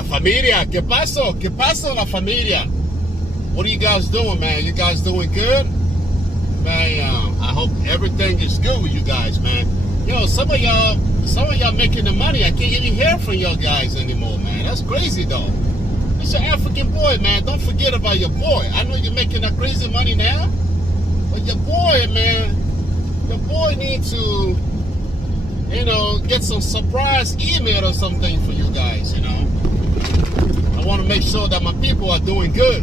La familia, ¿qué pasó? ¿Qué pasó, la familia? What are you guys doing, man? You guys doing good? Man, I hope everything is good with you guys, man. Yo, some of y'all making the money. I can't even hear from y'all guys anymore, man. That's crazy, though. It's your African boy, man. Don't forget about your boy. I know you're making that crazy money now, but your boy, man, your boy needs to, you know, get some surprise email or something for you guys, you know. I want to make sure that my people are doing good.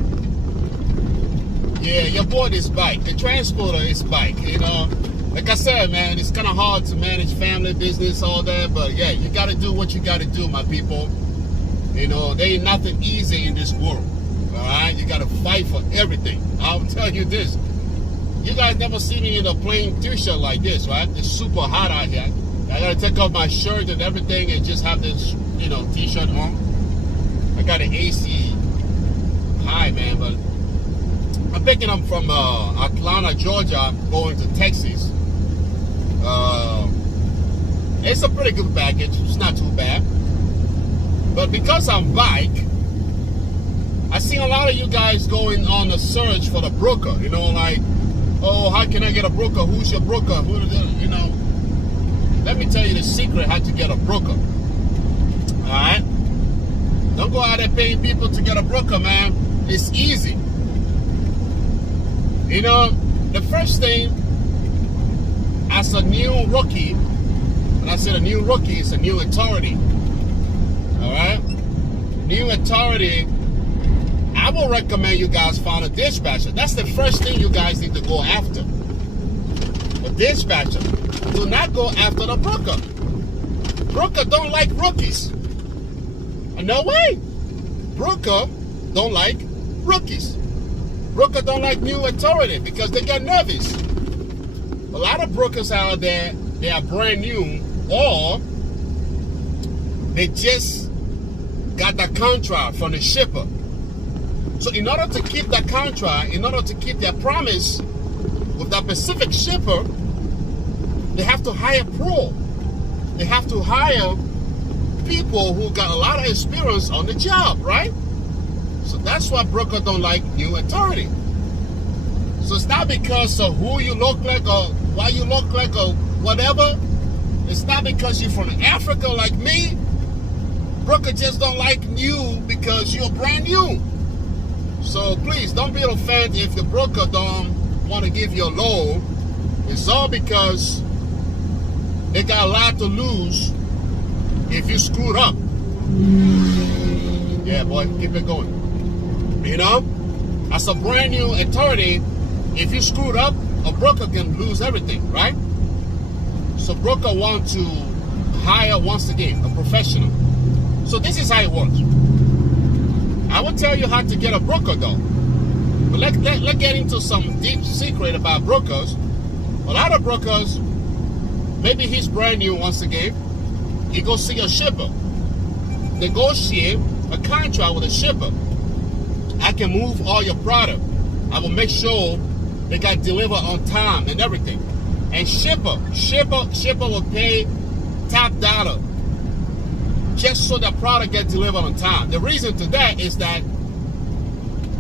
Yeah, your boy is bike. The transporter is bike, you know. Like I said, man, it's kind of hard to manage family, business, all that. But, yeah, you got to do what you got to do, my people. You know, there ain't nothing easy in this world, all right? You got to fight for everything. I'll tell you this. You guys never see me in a plain t-shirt like this, right? It's super hot out here. I got to take off my shirt and everything and just have this, you know, t-shirt on. I got an AC high, man, but I'm picking up from Atlanta, Georgia, going to Texas. It's a pretty good package. It's not too bad. But because I'm bike, I see a lot of you guys going on a search for the broker. You know, like, oh, how can I get a broker? Who's your broker? Who, you know? Let me tell you the secret how to get a broker. All right? Don't go out there paying people to get a broker, man. It's easy. You know, the first thing, as a new rookie, when I said a new rookie, it's a new authority. All right? New authority, I will recommend you guys find a dispatcher. That's the first thing you guys need to go after. A dispatcher. Do not go after the broker. Broker don't like rookies. No way. Broker don't like rookies. Broker don't like new authority because they get nervous. A lot of brokers out there, they are brand new or they just got the contract from the shipper. So in order to keep that contract, in order to keep their promise with that specific shipper, they have to hire pro. They have to hire people who got a lot of experience on the job, right? So that's why brokers don't like new authority. So it's not because of who you look like or why you look like or whatever. It's not because you're from Africa like me. Broker just don't like you because you're brand new. So please don't be offended if the broker don't want to give you a loan. It's all because they got a lot to lose if you screwed up. Yeah, boy, keep it going. You know, as a brand new authority, if you screwed up, a broker can lose everything, right? So broker want to hire, once again, a professional. So this is how it works. I will tell you how to get a broker though. But let's get into some deep secret about brokers. A lot of brokers, maybe he's brand new once again. He go see a shipper. Negotiate a contract with a shipper. I can move all your product. I will make sure they got delivered on time and everything. And shipper will pay top dollar just so the product gets delivered on time. The reason to that is that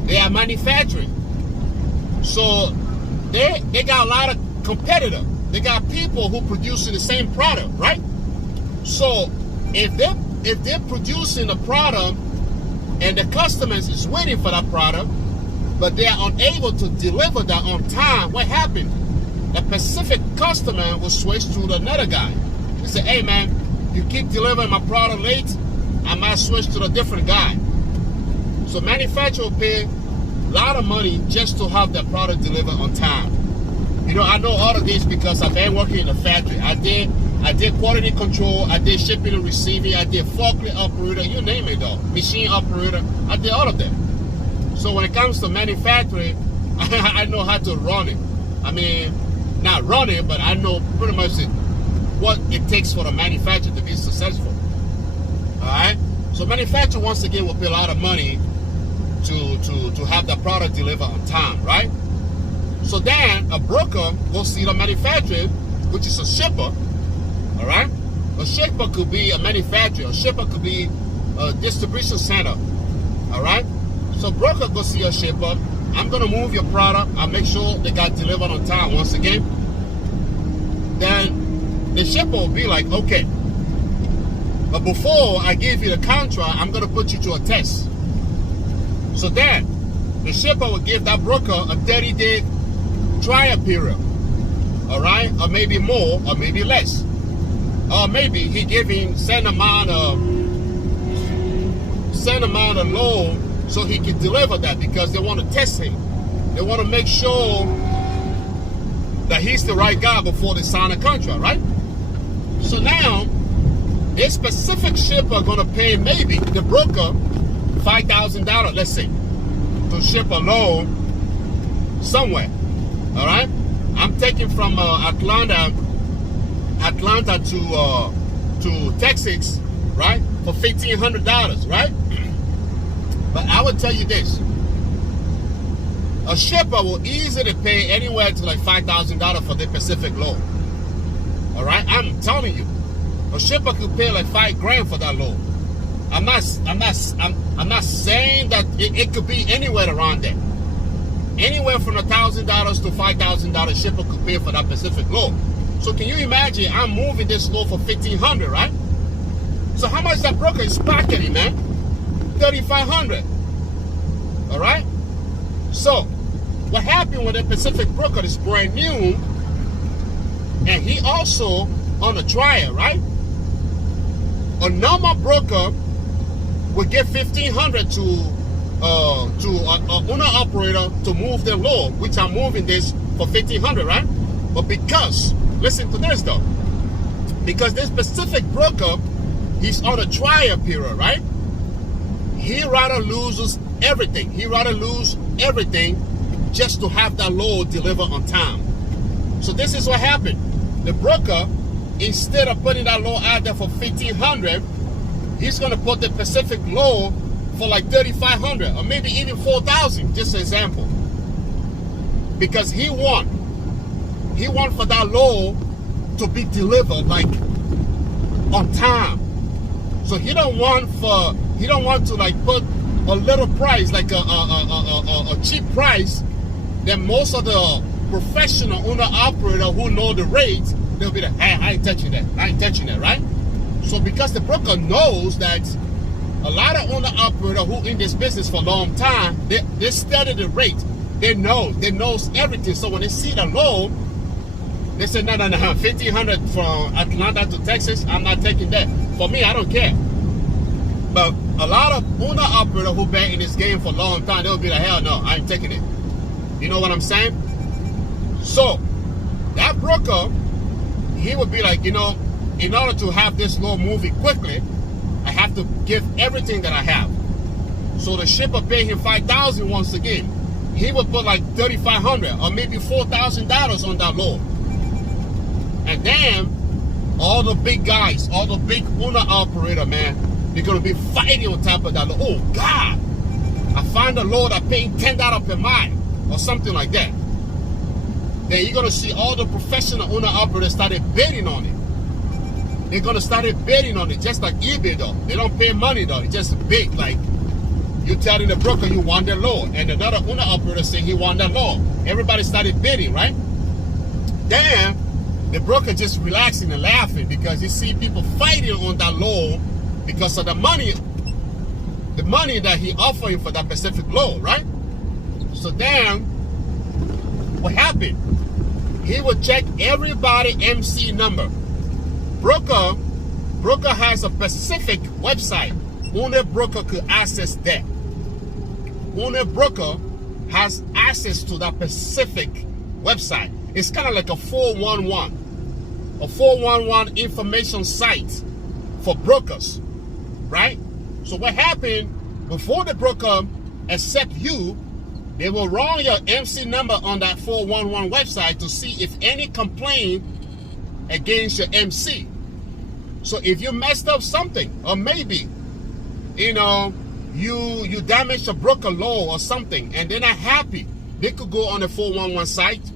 they are manufacturing. So they got a lot of competitors. They got people who producing the same product, right? So if they're producing a product and the customers is waiting for that product, but they are unable to deliver that on time, what happened? The specific customer will switch to another guy. They say, hey man, you keep delivering my product late, I might switch to a different guy. So manufacturer pay a lot of money just to have that product delivered on time. You know, I know all of this because I've been working in a factory. I did quality control, I did shipping and receiving, I did forklift operator, you name it though, machine operator, I did all of them. So when it comes to manufacturing, I know how to run it. I mean, not run it, but I know pretty much what it takes for the manufacturer to be successful. All right? So manufacturer, once again, will pay a lot of money to have the product delivered on time, right? So then a broker will see the manufacturer, which is a shipper, all right? A shipper could be a manufacturer. A shipper could be distribution center. All right. So broker go see your shipper. I'm gonna move your product. I'll make sure they got delivered on time once again. Then the shipper will be like, okay, but before I give you the contract, I'm gonna put you to a test. So then the shipper will give that broker a 30-day trial period. All right, or maybe more, or maybe less, or maybe he giving certain amount of loan so he can deliver that, because they want to test him. They want to make sure that he's the right guy before they sign a contract, right? So now, this specific shipper gonna pay maybe the broker $5,000, let's say, to ship a load somewhere. All right, I'm taking from Atlanta to Texas, right, for $1,500, right? But I would tell you this: a shipper will easily pay anywhere to like $5,000 for the Pacific load. All right, I'm telling you, a shipper could pay like $5,000 for that load. I'm not saying that it could be anywhere around there. Anywhere from $1,000 to $5,000 shipper could pay for that Pacific load. So can you imagine? I'm moving this load for $1,500, right? So how much that broker is pocketing, man? $3,500. All right. So what happened with the Pacific broker is brand new, and he also on a trial, right? A normal broker would get $1,500 to an owner operator to move their load, which I'm moving this for $1,500, right? But because, listen to this though, because this specific broker, he's on a trial period, right? He rather loses everything. He rather lose everything just to have that load delivered on time. So this is what happened. The broker, instead of putting that load out there for $1,500, he's gonna put the Pacific load for like $3,500 or maybe even $4,000, just an example. Because he want for that load to be delivered like on time. So he don't want to like put a little price, like a cheap price, that most of the professional owner operator who know the rates, they'll be like, hey, I ain't touching that, right? So because the broker knows that a lot of owner operator who in this business for a long time, they study the rate. They knows everything. So when they see the load, they say, no, $1,500 from Atlanta to Texas, I'm not taking that. For me, I don't care. But a lot of owner operator who been in this game for a long time, they'll be like, hell no, I ain't taking it. You know what I'm saying? So that broker, he would be like, you know, in order to have this load moving quickly, I have to give everything that I have. So the shipper pay him $5,000 once again. He would put like $3,500 or maybe $4,000 on that load. And then all the big guys, all the big owner operator, man, they're gonna be fighting on top of that load. Oh God, I find a load I paying $10 per mile or something like that. Then you're gonna see all the professional owner operators started bidding on it. They're gonna start bidding on it, just like eBay though. They don't pay money though, it's just big, like you telling the broker you want that load, and another owner operator saying he want that load. Everybody started bidding, right? Then the broker just relaxing and laughing because you see people fighting on that load because of the money that he offering for that specific load, right? So then what happened? He would check everybody MC number. Broker has a specific website. Only broker could access that. Only broker has access to that specific website. It's kind of like a 411 information site for brokers, right? So what happened, before the broker accept you, they will run your MC number on that 411 website to see if any complaint against your MC. So if you messed up something, or maybe, you know, you damaged a broker load or something, and they're not happy, they could go on the 411 site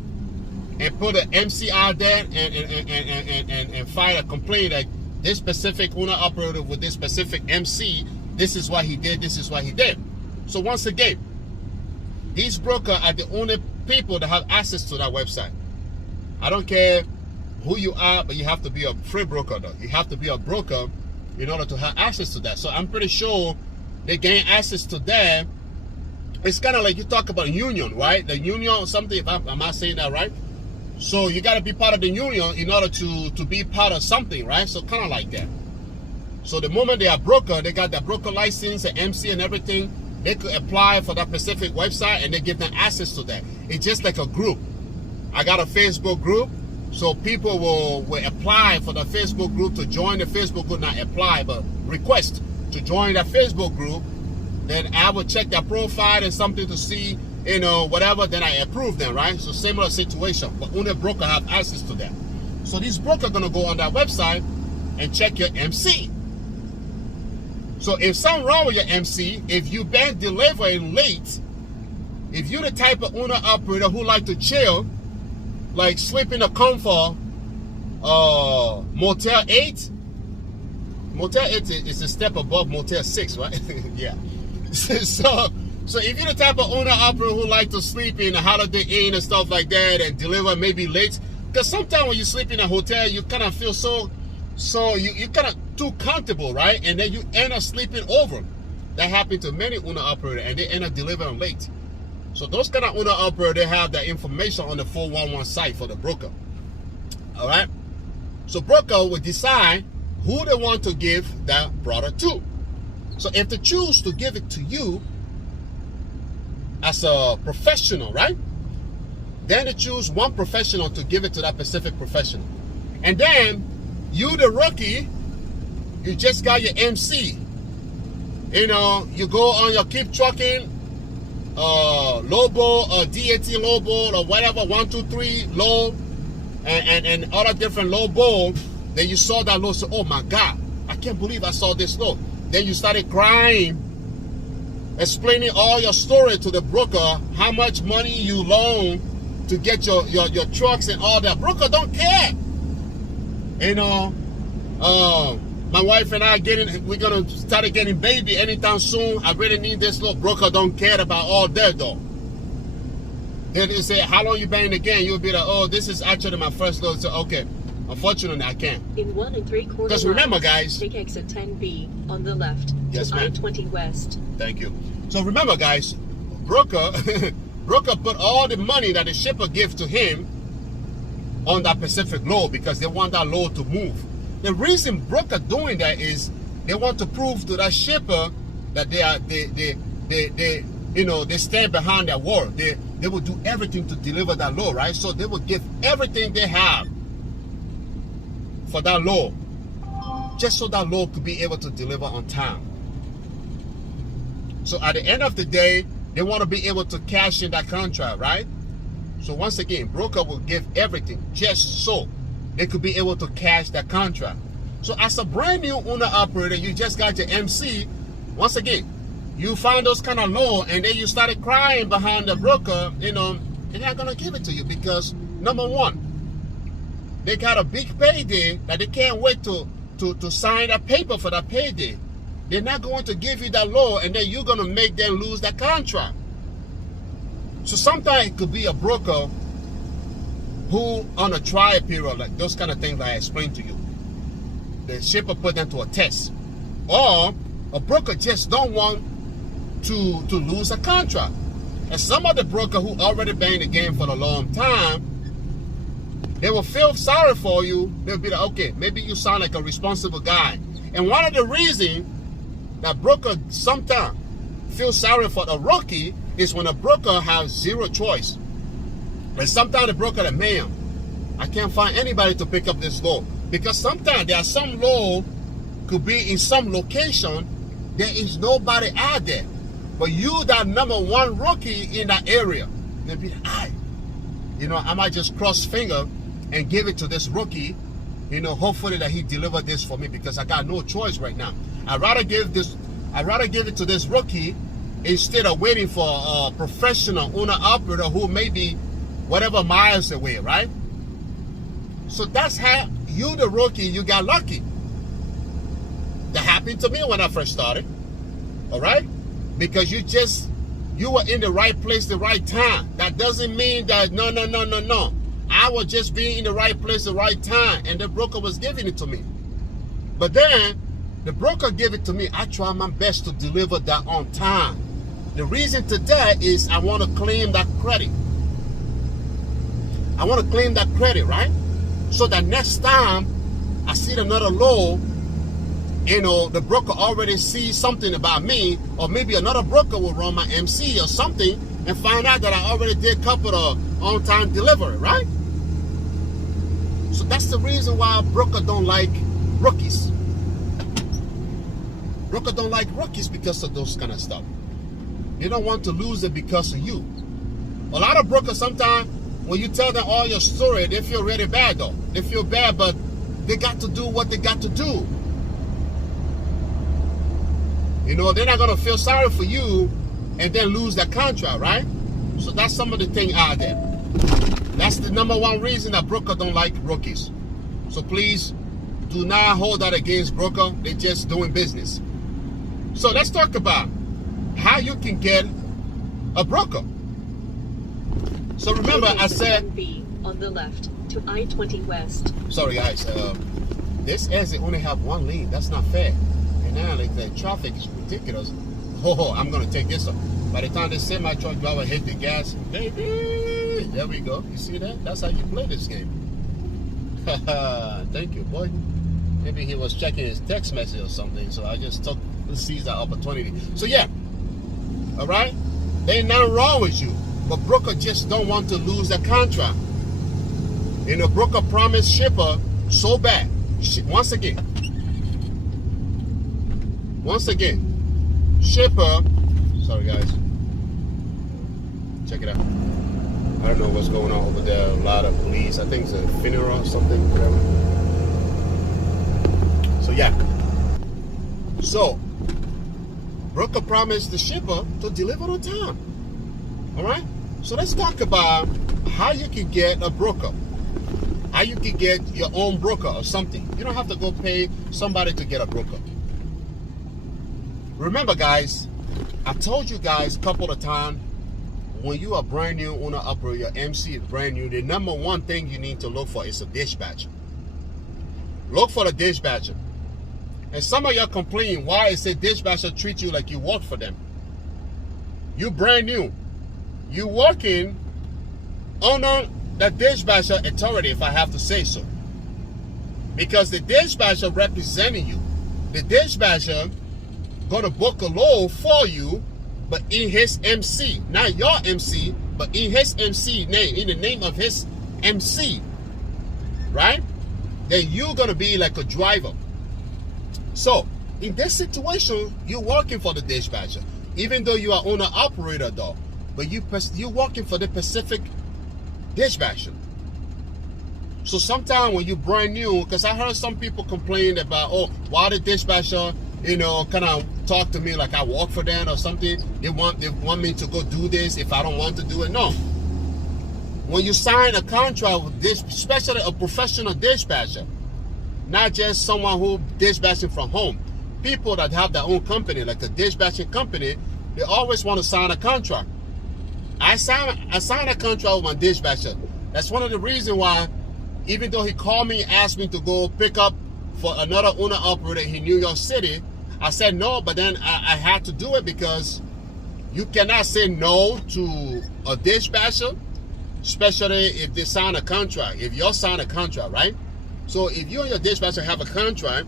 and put an MC out there and file a complaint that this specific owner operator with this specific MC this is what he did, this is what he did. So once again, these brokers are the only people that have access to that website. I don't care who you are, but you have to be a free broker though. You have to be a broker in order to have access to that. So I'm pretty sure they gain access to that. It's kind of like you talk about union, right? The union or something, if I'm not saying that right. So you got to be part of the union in order to be part of something, right? So kind of like that. So the moment they are broker, they got their broker license, the MC and everything, they could apply for that specific website and they give them access to that. It's just like a group. I got a Facebook group, so people will apply for the Facebook group to join the Facebook group, not apply, but request to join that Facebook group. Then I will check their profile and something to see, you know, whatever, then I approve them, right? So similar situation, but only broker have access to that. So these brokers are gonna go on that website and check your MC. So if something wrong with your MC, if you've been delivering late, if you're the type of owner operator who like to chill, like sleep in the comfort, Motel 8. Motel 8 is a step above Motel 6, right? Yeah. So if you're the type of owner operator who like to sleep in a Holiday Inn and stuff like that and deliver maybe late, because sometimes when you sleep in a hotel, you kind of feel so you kind of too comfortable, right? And then you end up sleeping over. That happened to many owner operators, and they end up delivering late. So those kind of owner operators, they have that information on the 411 site for the broker. All right. So broker will decide who they want to give that product to. So if they choose to give it to you as a professional, right? Then they choose one professional to give it to that specific professional. And then you, the rookie, you just got your MC. You know, you go on your Keep Trucking, Lobo or DAT Lobo or whatever, 123 low, and other different low bowl. Then you saw that low, so oh my God, I can't believe I saw this low. Then you started crying, explaining all your story to the broker, how much money you loan to get your trucks and all that. Broker don't care. You know, my wife and I we're gonna start getting baby anytime soon. I really need this little. Broker don't care about all that though. Then they say, how long you been in the game? You'll be like, oh, this is actually my first load. So okay, unfortunately I can't. In 1 3/4 Because remember, guys, take exit 10B on the left. Yes, to ma'am. I-20 West. Thank you. So remember, guys, broker put all the money that the shipper gives to him on that specific load because they want that load to move. The reason broker doing that is they want to prove to that shipper that they stand behind their word. They will do everything to deliver that load, right? So they will give everything they have for that load, just so that load could be able to deliver on time. So at the end of the day, they want to be able to cash in that contract, right? So once again, broker will give everything just so they could be able to cash that contract. So as a brand new owner operator, you just got your MC. Once again, you find those kind of low and then you started crying behind the broker, you know, they're not going to give it to you because number one, they got a big payday that they can't wait to sign that paper for that payday. They're not going to give you that low and then you're going to make them lose that contract. So sometimes it could be a broker who on a trial period, like those kind of things that I explained to you, the shipper put them to a test. Or a broker just don't want to lose a contract. And some of the broker who already been in the game for a long time, they will feel sorry for you. They'll be like, okay, maybe you sound like a responsible guy. And one of the reasons that broker sometimes feel sorry for the rookie is when a broker has zero choice. And sometimes the broker like, man, I can't find anybody to pick up this load. Because sometimes there are some load could be in some location, there is nobody out there. But you, that number one rookie in that area, they'll be like, I might just cross finger and give it to this rookie, hopefully that he delivered this for me because I got no choice right now. I'd rather give it to this rookie instead of waiting for a professional owner operator who may be whatever miles away, right? So that's how you, the rookie, you got lucky. That happened to me when I first started. All right? Because you were in the right place the right time. That doesn't mean that no. I was just being in the right place the right time, and the broker was giving it to me. But then the broker gave it to me. I try my best to deliver that on time. The reason to that is I want to claim that credit. I want to claim that credit, right? So that next time I see another load, the broker already sees something about me, or maybe another broker will run my MC or something and find out that I already did a couple of on-time delivery, right? So that's the reason why broker don't like rookies. Broker don't like rookies because of those kind of stuff. They don't want to lose it because of you. A lot of brokers sometimes, when you tell them all your story, they feel really bad though. They feel bad, but they got to do what they got to do. They're not going to feel sorry for you and then lose that contract, right? So that's some of the thing out there. That's the number one reason that broker don't like rookies. So please do not hold that against broker. They're just doing business. So let's talk about how you can get a broker. So remember, I said B on the left to I-20 West. Sorry guys, this exit only have one lane. That's not fair. And now like the traffic is ridiculous. Oh, I'm gonna take this up. By the time they say my truck driver hit the gas, baby, there we go. You see that? That's how you play this game. Thank you, boy. Maybe he was checking his text message or something, so I just seized that opportunity. So yeah, all right. There ain't nothing wrong with you, but broker just don't want to lose the contract. Broker promised shipper so bad. Once again, shipper. Sorry guys, check it out. I don't know what's going on over there. A lot of police. I think it's a funeral or something. Whatever. So yeah. So broker promised the shipper to deliver on time. All right. So let's talk about how you can get a broker. How you can get your own broker or something. You don't have to go pay somebody to get a broker. Remember guys, I told you guys a couple of times, when you are brand new owner operator, your MC is brand new, the number one thing you need to look for is a dispatcher. Look for the dispatcher. And some of y'all complain why is a dispatcher treat you like you work for them. You brand new. You working under the dispatcher authority, if I have to say so. Because the dispatcher representing you. The dispatcher gonna book a load for you, but in his MC, not your MC, but in his MC name, in the name of his MC, right? Then you're gonna be like a driver. So in this situation, you're working for the dispatcher, even though you are owner operator though, but you're working for the Pacific dispatcher. So sometimes when you're brand new, because I heard some people complain about, oh, why the dispatcher, kind of talk to me like I work for them or something. They want me to go do this if I don't want to do it. No. When you sign a contract with this, especially a professional dispatcher, not just someone who dispatching from home. People that have their own company, like a dispatching company, they always want to sign a contract. I signed a contract with my dispatcher. That's one of the reasons why, even though he called me and asked me to go pick up for another owner operator in New York City, I said no, but then I had to do it because you cannot say no to a dispatcher, especially if they sign a contract. If you sign a contract, right? So if you and your dispatcher have a contract,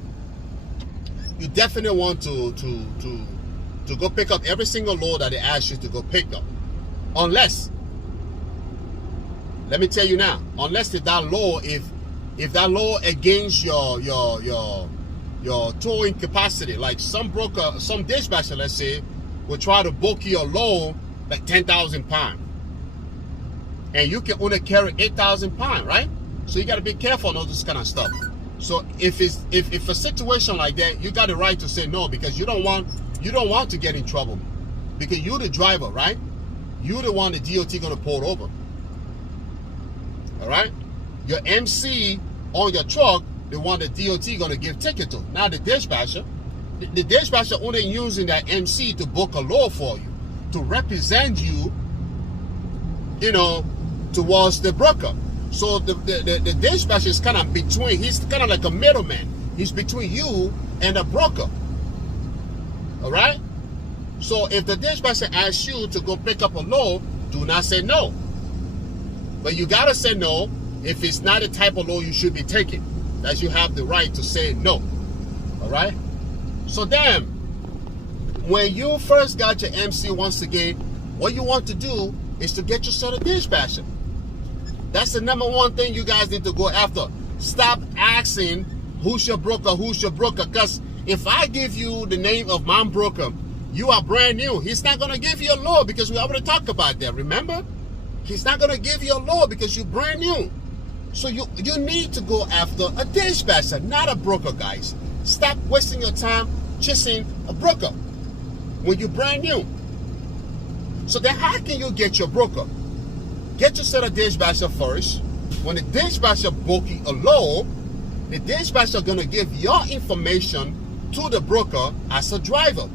you definitely want to go pick up every single load that they ask you to go pick up. Unless, let me tell you now, unless that load, if that load against your towing capacity, like some broker, some dispatcher, let's say, will try to book your load like 10,000 pounds. And you can only carry 8,000 pounds, right? So you got to be careful on all this kind of stuff. So if a situation like that, you got the right to say no, because you don't want to get in trouble, because you're the driver, right? You're the one the DOT gonna pull over. All right? Your MC on your truck, the one the DOT gonna give ticket to. Now the dispatcher the dispatcher only using that MC to book a load for you, to represent you, you know, towards the broker. So the dispatcher is kind of between, he's kind of like a middleman. He's between you and the broker. All right? So if the dispatcher asks you to go pick up a load, do not say no. But you got to say no if it's not the type of load you should be taking. That you have the right to say no. All right? So then, when you first got your MC, once again, what you want to do is to get yourself a dispatcher. That's the number one thing you guys need to go after. Stop asking who's your broker, because if I give you the name of my broker, you are brand new. He's not going to give you a load because we already talked about that, remember? He's not going to give you a load because you're brand new. So you need to go after a dispatcher, not a broker, guys. Stop wasting your time chasing a broker when you're brand new. So then how can you get your broker? Get yourself a dispatcher first. When the dispatcher book you a load, the dispatcher going to give your information to the broker as a driver.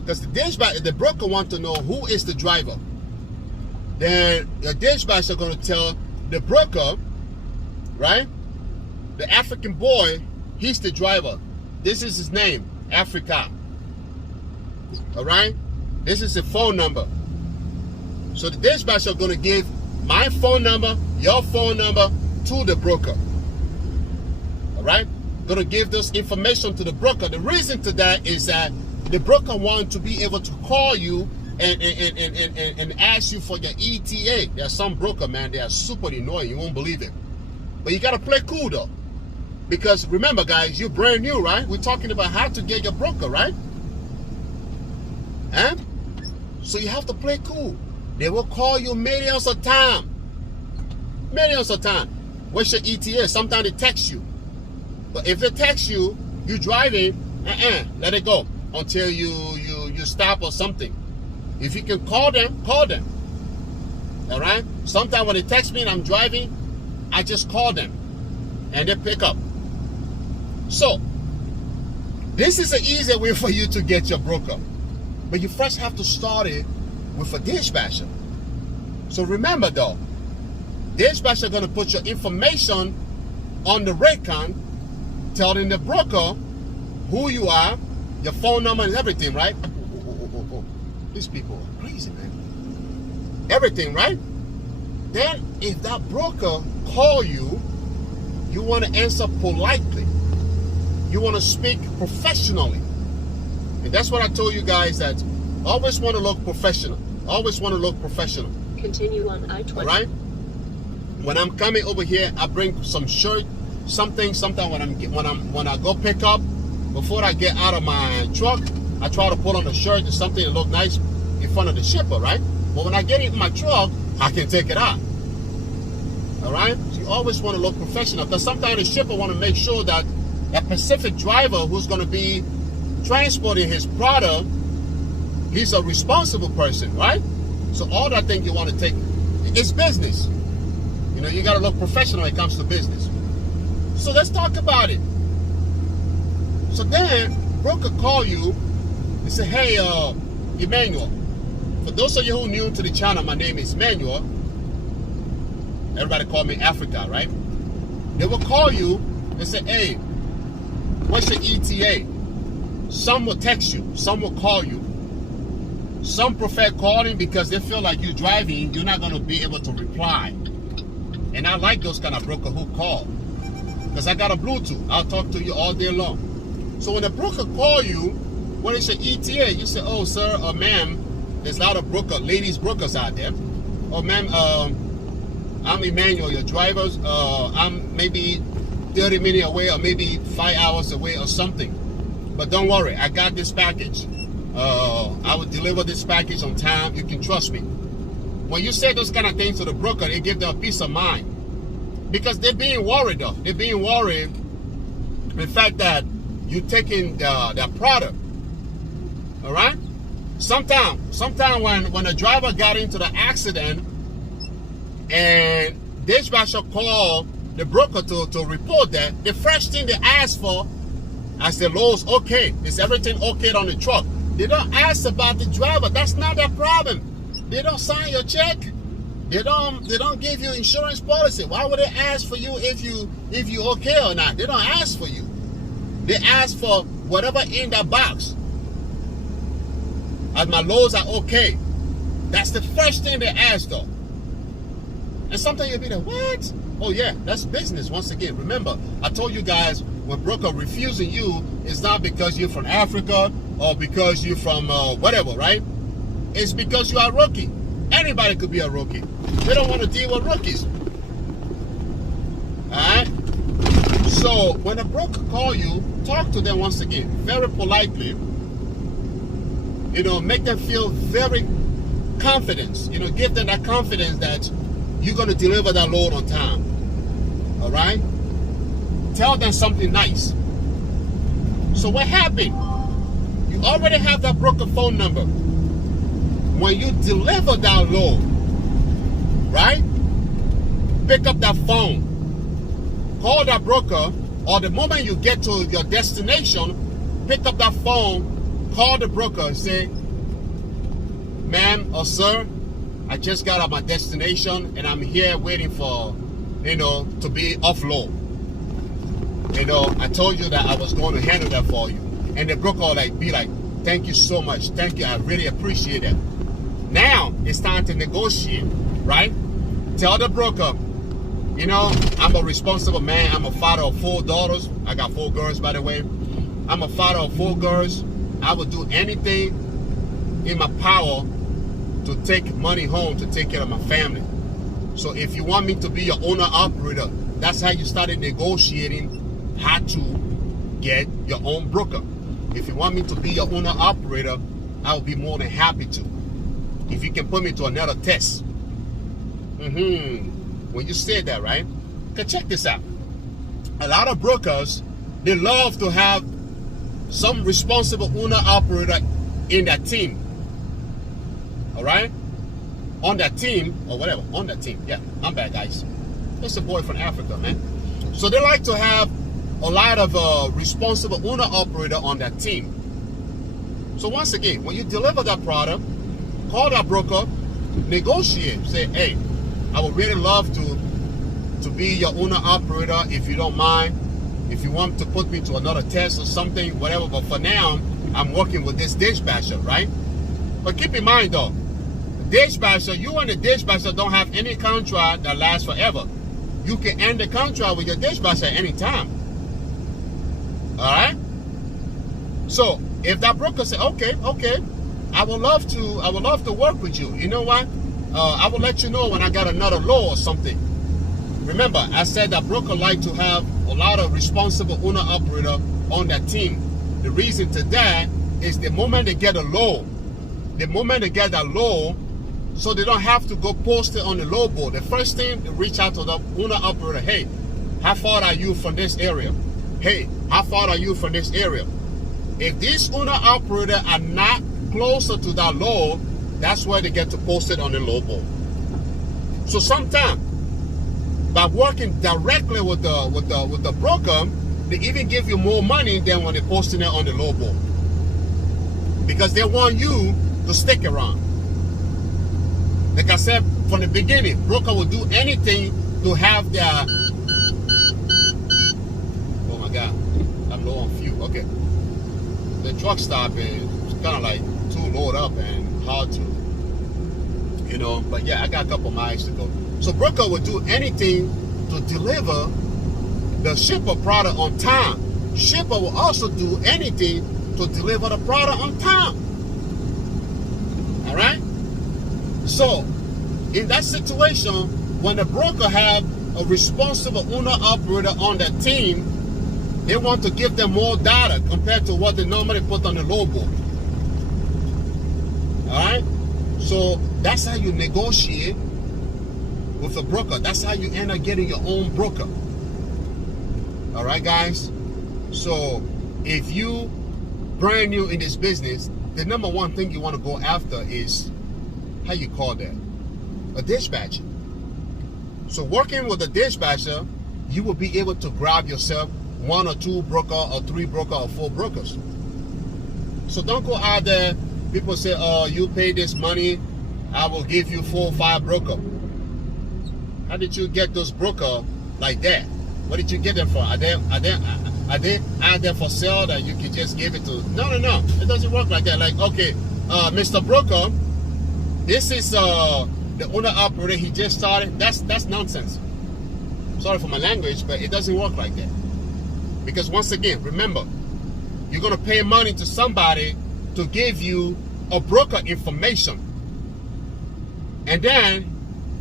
Because the broker want to know who is the driver. Then the dispatcher going to tell the broker, right? The African boy, he's the driver. This is his name, Africa. All right? This is the phone number. So the dispatcher going to give my phone number, your phone number to the broker. All right? Going to give this information to the broker. The reason to that is that the broker wants to be able to call you and ask you for your ETA. There's some broker, man, they are super annoying. You won't believe it. But you got to play cool, though. Because remember, guys, you're brand new, right? We're talking about how to get your broker, right? Huh? So you have to play cool. They will call you millions of times. Millions of times. What's your ETA? Sometimes they text you. But if they text you, you're driving, let it go until you stop or something. If you can call them, call them. All right? Sometimes when they text me and I'm driving, I just call them and they pick up. So, this is an easy way for you to get your broker. But you first have to start it with a dispatcher. So remember though, dispatcher going to put your information on the Raycon, telling the broker who you are, your phone number and everything, right? Oh. These people are crazy, man. Everything, right? Then if that broker call you, you want to answer politely. You want to speak professionally. And that's what I told you guys, that always want to look professional. Always want to look professional. Continue on I-20. All right? When I'm coming over here, I bring some shirt, something when I go pick up, before I get out of my truck, I try to put on a shirt and something that look nice in front of the shipper, right? But when I get in my truck, I can take it out. All right? So you always want to look professional, because sometimes the shipper want to make sure that that Pacific driver who's going to be transporting his product, he's a responsible person, right? So all that thing you want to take, it's business. You know, you got to look professional when it comes to business. So let's talk about it. So then, broker call you and say, hey, Emmanuel. For those of you who are new to the channel, my name is Emmanuel. Everybody call me Africa, right? They will call you and say, hey, what's your ETA? Some will text you, some will call you. Some prefer calling because they feel like you're driving, you're not going to be able to reply. And I like those kind of broker who call, because I got a Bluetooth. I'll talk to you all day long. So when a broker call you, what is your ETA? You say, oh, sir or ma'am, there's a lot of ladies brokers out there. Oh, ma'am, I'm Emmanuel, your driver. I'm maybe 30 minutes away or maybe 5 hours away or something. But don't worry, I got this package. I will deliver this package on time. You can trust me. When you say those kind of things to the broker, it gives them a peace of mind. Because they're being worried though. They're being worried in fact that you're taking their product. All right? Sometimes when a driver got into the accident and dispatcher called the broker to report that, the first thing they ask for as the load's okay. Is everything okay on the truck? They don't ask about the driver. That's not their problem. They don't sign your check. They don't give you insurance policy. Why would they ask for you if you okay or not? They don't ask for you. They ask for whatever in that box. As my loads are okay. That's the first thing they ask though. And sometimes you'll be like, what? Oh yeah, that's business once again. Remember, I told you guys, when broker refusing you, it's not because you're from Africa or because you're from whatever, right? It's because you are a rookie. Anybody could be a rookie. They don't want to deal with rookies. Alright? So when a broker call you, talk to them once again, very politely. You know, make them feel very confident. You know, give them that confidence that you're going to deliver that load on time. Alright? Tell them something nice. So what happened? You already have that broker phone number. When you deliver that load, right? Pick up that phone. Call that broker, or the moment you get to your destination, pick up that phone, call the broker and say, ma'am or sir, I just got at my destination and I'm here waiting for, you know, to be offload. You know, I told you that I was going to handle that for you. And the broker will be like, thank you so much. Thank you. I really appreciate it. Now it's time to negotiate, right? Tell the broker, you know, I'm a responsible man. I'm a father of 4 daughters. I got 4 girls, by the way. I'm a father of 4 girls. I will do anything in my power to take money home to take care of my family. So if you want me to be your owner operator, that's how you started negotiating how to get your own broker. If you want me to be your owner operator, I will be more than happy to. If you can put me to another test. When you said that, right? Okay, check this out. A lot of brokers, they love to have some responsible owner operator in that team. All right? On that team, or whatever, on that team. Yeah, I'm back, guys. It's a boy from Africa, man. So they like to have a lot of responsible owner operator on that team. So once again, when you deliver that product, call that broker, negotiate. Say, hey, I would really love to be your owner operator if you don't mind. If you want to put me to another test or something, whatever. But for now, I'm working with this dispatcher, right? But keep in mind though, dispatcher, you and the dispatcher don't have any contract that lasts forever. You can end the contract with your dispatcher at any time. All right? So if that broker say, okay, I would love to work with you. You know what? I will let you know when I got another load or something. Remember, I said that broker like to have a lot of responsible owner operator on that team. The reason to that is the moment they get a load, so they don't have to go post it on the load board. The first thing, they reach out to the owner operator. Hey, how far are you from this area? Hey, how far are you from this area? If these owner operator are not closer to that load, that's where they get to post it on the load board. So sometimes, by working directly with the broker, they even give you more money than when they're posting it on the load board. Because they want you to stick around. Like I said from the beginning, broker will do anything to have their... Oh my God, I'm low on fuel. Okay. The truck stop is kind of like too loaded up and hard to, you know, but yeah, I got a couple miles to go. So broker will do anything to deliver the shipper product on time. Shipper will also do anything to deliver the product on time. All right? So, in that situation, when the broker have a responsible owner operator on that team, they want to give them more data compared to what they normally put on the load board. All right? So, that's how you negotiate with a broker. That's how you end up getting your own broker. All right, guys? So, if you brand new in this business, the number one thing you want to go after is, how you call that? A dispatcher. So working with a dispatcher, you will be able to grab yourself 1 or 2 broker or 3 broker or 4 brokers. So don't go out there. People say, oh, you pay this money, I will give you 4 or 5 broker. How did you get those broker like that? What did you get them for? Are they out there for sale that you can just give it to? No. It doesn't work like that. Like, okay, Mr. Broker, this is the owner operator. He just started. That's nonsense. Sorry for my language, but it doesn't work like that. Because once again, remember, you're gonna pay money to somebody to give you a broker information, and then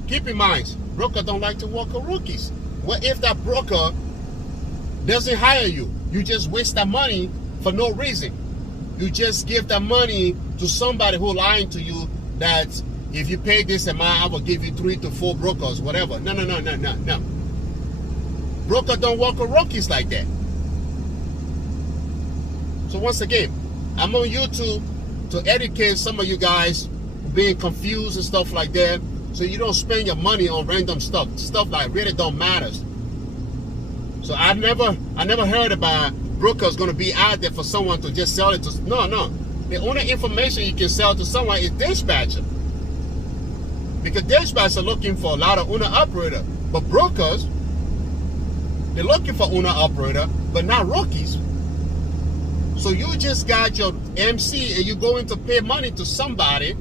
keep in mind, broker don't like to work with rookies. What if that broker doesn't hire you? You just waste that money for no reason. You just give that money to somebody who lying to you that if you pay this amount, I will give you 3 to 4 brokers, whatever. No. Broker don't work with rookies like that. So once again, I'm on YouTube to educate some of you guys being confused and stuff like that, so you don't spend your money on random stuff that really don't matter. So I never heard about brokers going to be out there for someone to just sell it to. No. The only information you can sell to someone is dispatcher, because dispatcher are looking for a lot of owner operator, but brokers, they're looking for owner operator, but not rookies. So you just got your MC and you're going to pay money to somebody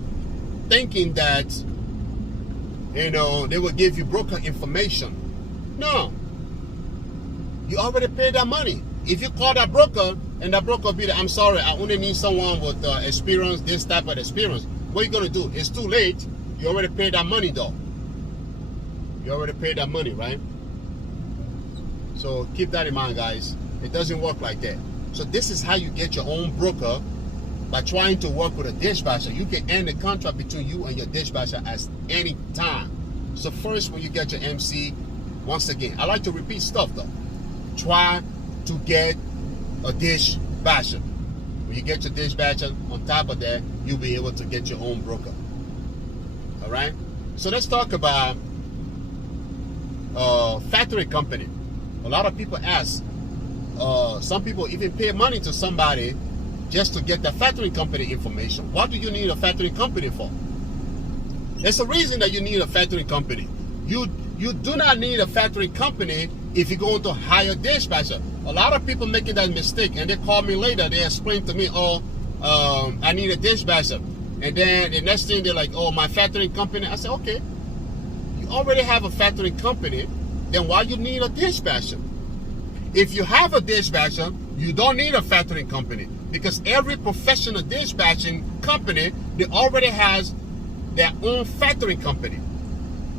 thinking that, you know, they will give you broker information. No. You already paid that money. If you call that broker and that broker be like, I'm sorry, I only need someone with experience, this type of experience. What are you going to do? It's too late. You already paid that money though. You already paid that money, right? So keep that in mind, guys. It doesn't work like that. So this is how you get your own broker, by trying to work with a dispatcher. You can end the contract between you and your dispatcher at any time. So first, when you get your MC, once again, I like to repeat stuff though. Try to get a dispatcher. When you get your dispatcher, on top of that, you'll be able to get your own broker. All right? So let's talk about factory company. A lot of people ask, some people even pay money to somebody just to get the factory company information. What do you need a factory company for? There's a reason that you need a factory company. You do not need a factory company if you're going to hire a dispatcher. A lot of people making that mistake, and they call me later, they explain to me, I need a dispatcher. And then the next thing they're like, oh, my factory company. I said, okay, you already have a factory company, then why you need a dispatcher? If you have a dispatcher, you don't need a factoring company, because every professional dispatching company, they already has their own factoring company.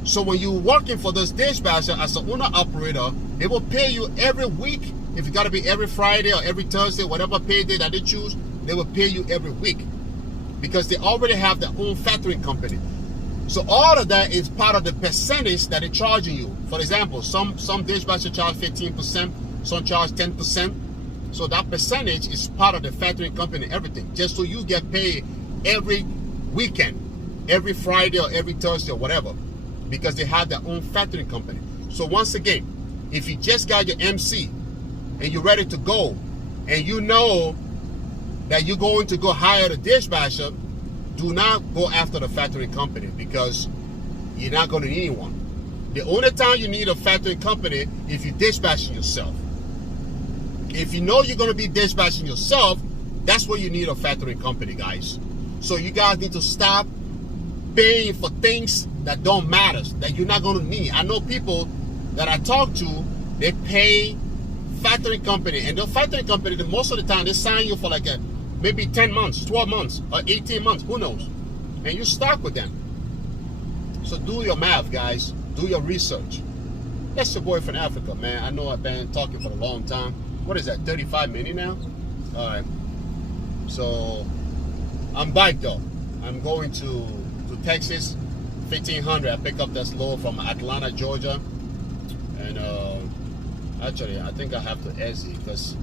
So when you're working for this dispatcher as an owner operator, they will pay you every week. If you got to be every Friday or every Thursday, whatever payday that they choose, they will pay you every week, because they already have their own factoring company. So all of that is part of the percentage that they're charging you. For example, some dispatcher charge 15%, some charge 10%. So that percentage is part of the factoring company, everything, just so you get paid every weekend, every Friday or every Thursday or whatever, because they have their own factoring company. So once again, if you just got your MC and you're ready to go, and you know that you're going to go hire the dispatcher, do not go after the factoring company, because you're not going to need one. The only time you need a factoring company if you're dispatching yourself. If you know you're going to be dispatching yourself, that's where you need a factoring company, guys. So you guys need to stop paying for things that don't matter, that you're not going to need. I know people that I talk to, they pay factoring company, and the factoring company, most of the time, they sign you for like maybe 10 months, 12 months, or 18 months, who knows? And you're stuck with them. So do your math, guys. Do your research. That's your boy from Africa, man. I know I've been talking for a long time. What is that, 35 minutes now? All right. So I'm back though. I'm going to Texas, 1500. I pick up this load from Atlanta, Georgia. And actually, I think I have to exit, because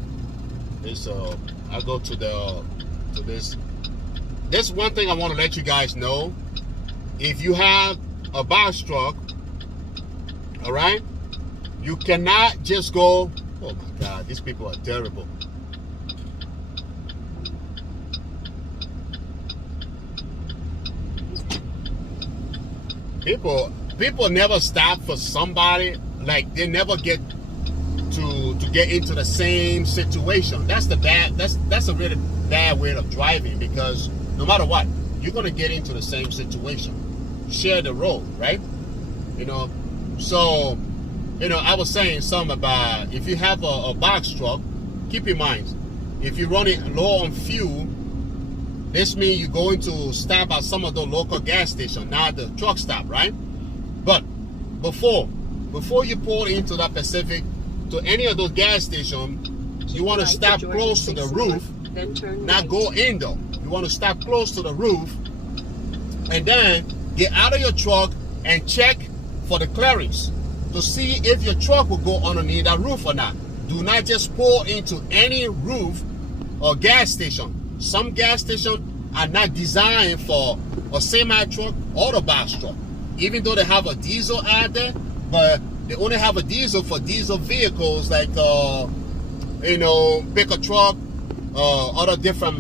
this I go to this. This one thing I want to let you guys know. If you have a box truck, all right, you cannot just go Oh my God, these people are terrible. People never stop for somebody. Like they never get to get into the same situation. That's a really bad way of driving, because no matter what, you're gonna get into the same situation. Share the road, right? You know, so I was saying something about if you have a box truck, keep in mind, if you're running low on fuel, this means you're going to stop at some of the local gas stations, not the truck stop, right? But before you pull into that Pacific, to any of those gas stations, you want to stop close to the roof, then turn not right. go in though. You want to stop close to the roof, and then get out of your truck and check for the clearance to see if your truck will go underneath that roof or not. Do not just pull into any roof or gas station. Some gas stations are not designed for a semi truck or a box truck, even though they have a diesel out there, but they only have a diesel for diesel vehicles like pick a truck, other different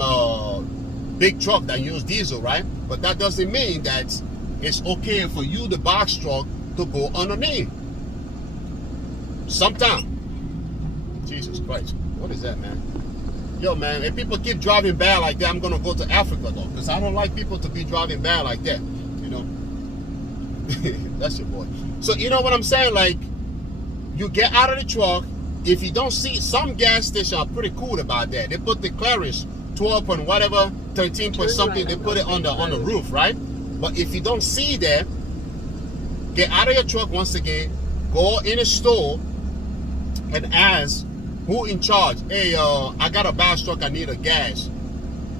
big truck that use diesel, right? But that doesn't mean that it's okay for you, the box truck, to go underneath. Sometimes. Jesus Christ. What is that, man? Yo, man, if people keep driving bad like that, I'm going to go to Africa, though, because I don't like people to be driving bad like that, That's your boy. So, you know what I'm saying? Like, you get out of the truck. If you don't see, some gas stations are pretty cool about that. They put the clearance 12 point whatever, 13 point something, they put it on the roof, right? But if you don't see that, get out of your truck once again, go in a store and ask who in charge. Hey, I got a box truck, I need a gas.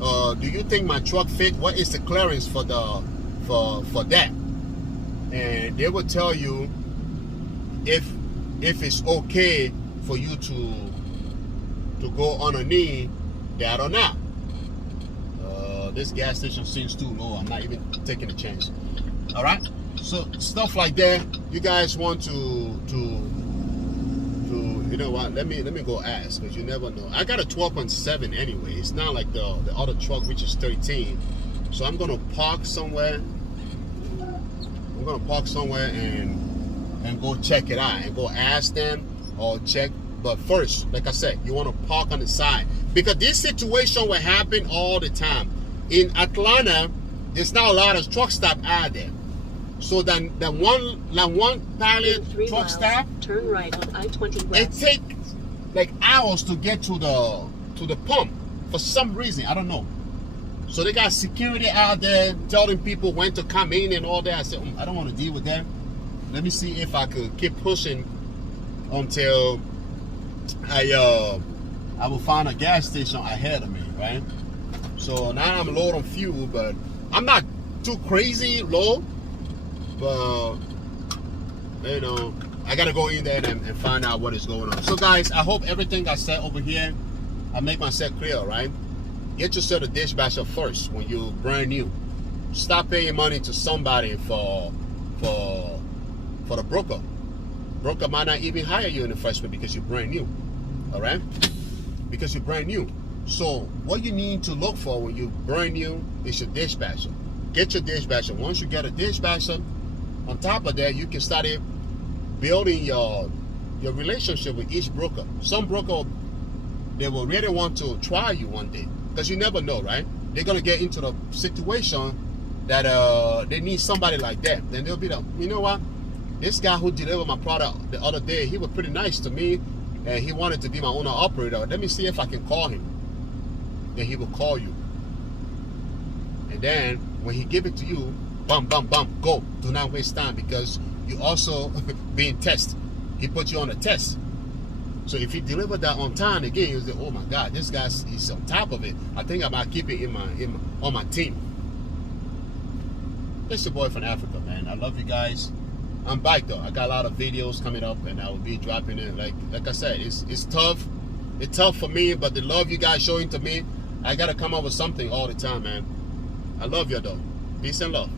Do you think my truck fit? What is the clearance for that? And they will tell you if it's okay for you to go underneath that or not. This gas station seems too low. I'm not even taking a chance. All right. So stuff like that. You guys want to you know what? Let me go ask, because you never know. I got a 12.7 anyway. It's not like the other truck, which is 13. So I'm gonna park somewhere. I'm gonna park somewhere and go check it out and go ask them or check. But first, like I said, you want to park on the side, because this situation will happen all the time. In Atlanta, there's not a lot of truck stop out there. So then one pilot truck stop, turn right on I-20 it West. takes like hours to get to the pump for some reason. I don't know. So they got security out there telling people when to come in and all that. I said, I don't want to deal with that. Let me see if I could keep pushing until I will find a gas station ahead of me, right? So now I'm low on fuel, but I'm not too crazy low. But I gotta go in there and find out what is going on. So guys, I hope everything I said over here, I make myself clear, right? Get yourself a dishwasher first when you're brand new. Stop paying money to somebody for the broker. Broker might not even hire you in the first place because you're brand new. All right? Because you're brand new. So what you need to look for when you're brand new is your dishwasher. Get your dishwasher. Once you get a dishwasher, on top of that, you can start building your relationship with each broker. Some broker, they will really want to try you one day, because you never know, right? They're gonna get into the situation that they need somebody like that. Then they'll be like, you know what? This guy who delivered my product the other day, he was pretty nice to me, and he wanted to be my owner operator. Let me see if I can call him. Then he will call you. And then when he give it to you, bum, bum, bum, go. Do not waste time, because you also being tested. He put you on a test. So if he delivered that on time again, you say, oh my God, this guy's he's on top of it. I think I might keep it on my team. It's your boy from Africa, man. I love you guys. I'm back though. I got a lot of videos coming up, and I will be dropping it. Like I said, it's tough. It's tough for me, but the love you guys showing to me, I gotta come up with something all the time, man. I love you though. Peace and love.